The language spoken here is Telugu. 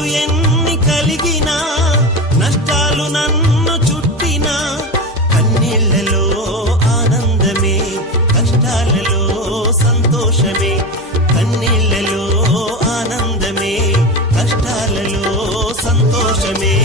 కష్టాలు ఎన్ని కలిగినా నష్టాలు నన్ను చుట్టినా కన్నీళ్లలో ఆనందమే కష్టాలలో సంతోషమే కన్నీళ్లలో ఆనందమే కష్టాలలో సంతోషమే